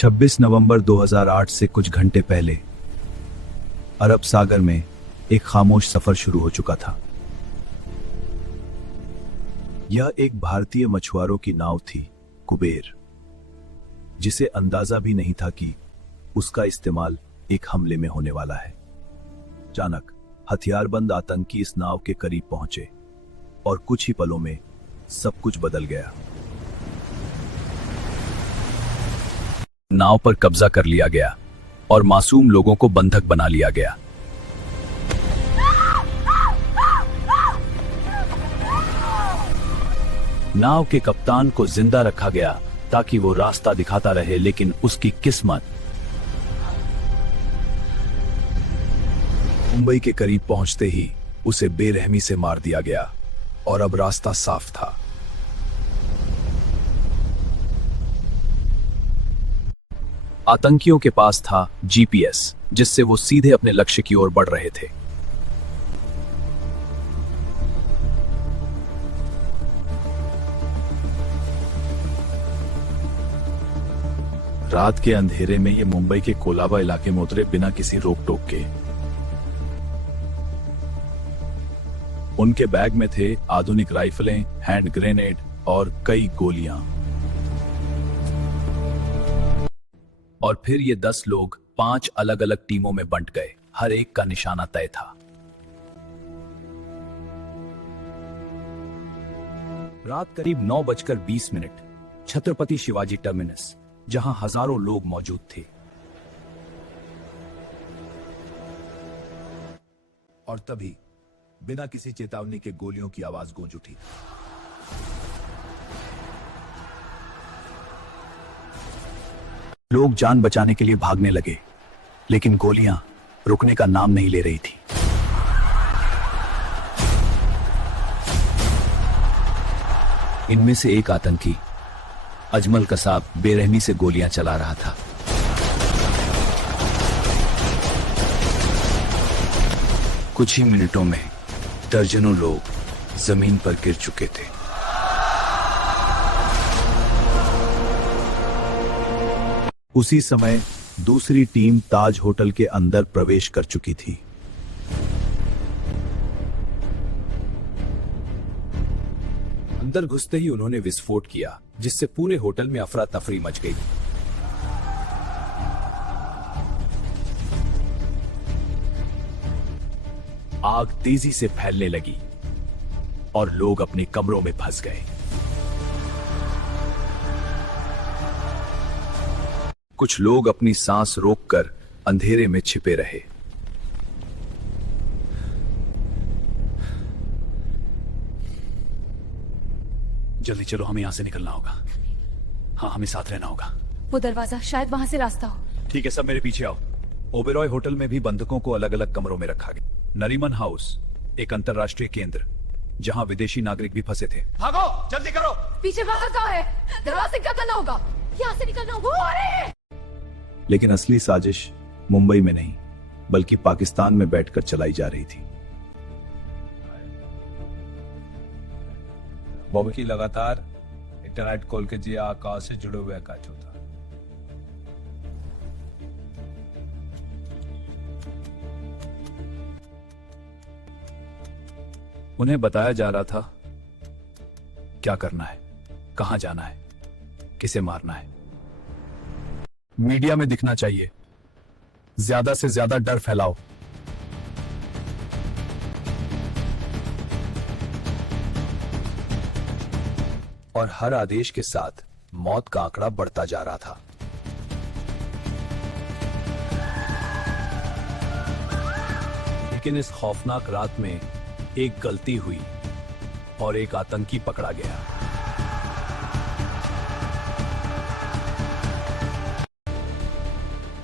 26 नवंबर 2008 से कुछ घंटे पहले अरब सागर में एक खामोश सफर शुरू हो चुका था। यह एक भारतीय मछुआरों की नाव थी, कुबेर, जिसे अंदाजा भी नहीं था कि उसका इस्तेमाल एक हमले में होने वाला है। अचानक हथियारबंद आतंकी इस नाव के करीब पहुंचे और कुछ ही पलों में सब कुछ बदल गया। नाव पर कब्जा कर लिया गया और मासूम लोगों को बंधक बना लिया गया। नाव के कप्तान को जिंदा रखा गया ताकि वो रास्ता दिखाता रहे, लेकिन उसकी किस्मत मुंबई के करीब पहुंचते ही उसे बेरहमी से मार दिया गया और अब रास्ता साफ था। आतंकियों के पास था जीपीएस, जिससे वो सीधे अपने लक्ष्य की ओर बढ़ रहे थे। रात के अंधेरे में ये मुंबई के कोलाबा इलाके में उतरे बिना किसी रोक टोक के। उनके बैग में थे आधुनिक राइफलें, हैंड ग्रेनेड और कई गोलियां। और फिर ये 10 लोग 5 अलग अलग टीमों में बंट गए। हर एक का निशाना तय था। रात करीब 9:20 छत्रपति शिवाजी टर्मिनस, जहां हजारों लोग मौजूद थे। और तभी बिना किसी चेतावनी के गोलियों की आवाज गूंज उठी। लोग जान बचाने के लिए भागने लगे, लेकिन गोलियां रुकने का नाम नहीं ले रही थी। इनमें से एक आतंकी, अजमल कसाब, बेरहमी से गोलियां चला रहा था। कुछ ही मिनटों में दर्जनों लोग जमीन पर गिर चुके थे। उसी समय दूसरी टीम ताज होटल के अंदर प्रवेश कर चुकी थी। अंदर घुसते ही उन्होंने विस्फोट किया, जिससे पूरे होटल में अफरा तफरी मच गई। आग तेजी से फैलने लगी और लोग अपने कमरों में फंस गए। कुछ लोग अपनी सांस रोककर अंधेरे में छिपे रहे। जल्दी चलो, हमें यहां से निकलना होगा। हाँ, हमें साथ रहना होगा। वो दरवाजा, शायद वहां से रास्ता हो। ठीक है, सब मेरे पीछे आओ। ओबेरॉय होटल में भी बंधकों को अलग अलग कमरों में रखा गया। नरीमन हाउस, एक अंतरराष्ट्रीय केंद्र जहां विदेशी नागरिक भी फंसे थे। भागो, जल्दी करो। पीछे भागा कहाँ है? दरवाजे का करना होगा, यहाँ से निकलना होगा। लेकिन असली साजिश मुंबई में नहीं, बल्कि पाकिस्तान में बैठकर चलाई जा रही थी। बॉबी की लगातार इंटरनेट खोल के जी आकाश से जुड़े हुए काच होता। उन्हें बताया जा रहा था क्या करना है, कहां जाना है, किसे मारना है। मीडिया में दिखना चाहिए, ज्यादा से ज्यादा डर फैलाओ। और हर आदेश के साथ मौत का आंकड़ा बढ़ता जा रहा था। लेकिन इस खौफनाक रात में एक गलती हुई और एक आतंकी पकड़ा गया।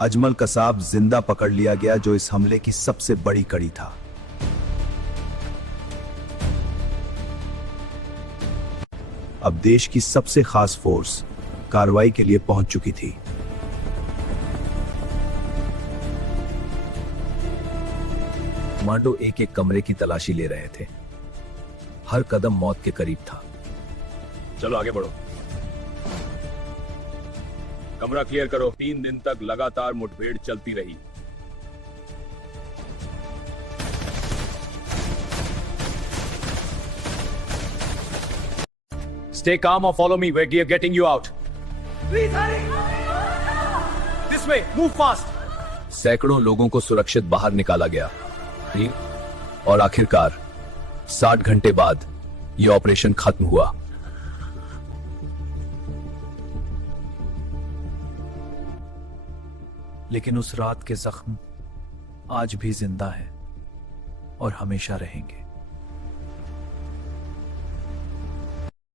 अजमल कसाब जिंदा पकड़ लिया गया, जो इस हमले की सबसे बड़ी कड़ी था। अब देश की सबसे खास फोर्स कार्रवाई के लिए पहुंच चुकी थी। कमांडो एक एक कमरे की तलाशी ले रहे थे। हर कदम मौत के करीब था। चलो आगे बढ़ो। कमरा क्लियर करो। 3 दिन तक लगातार मुठभेड़ चलती रही। Stay calm or follow me. We're getting you out. Please hurry. This way. Move fast. सैकड़ों लोगों को सुरक्षित बाहर निकाला गया और आखिरकार 60 घंटे बाद यह ऑपरेशन खत्म हुआ। लेकिन उस रात के जख्म आज भी जिंदा है और हमेशा रहेंगे।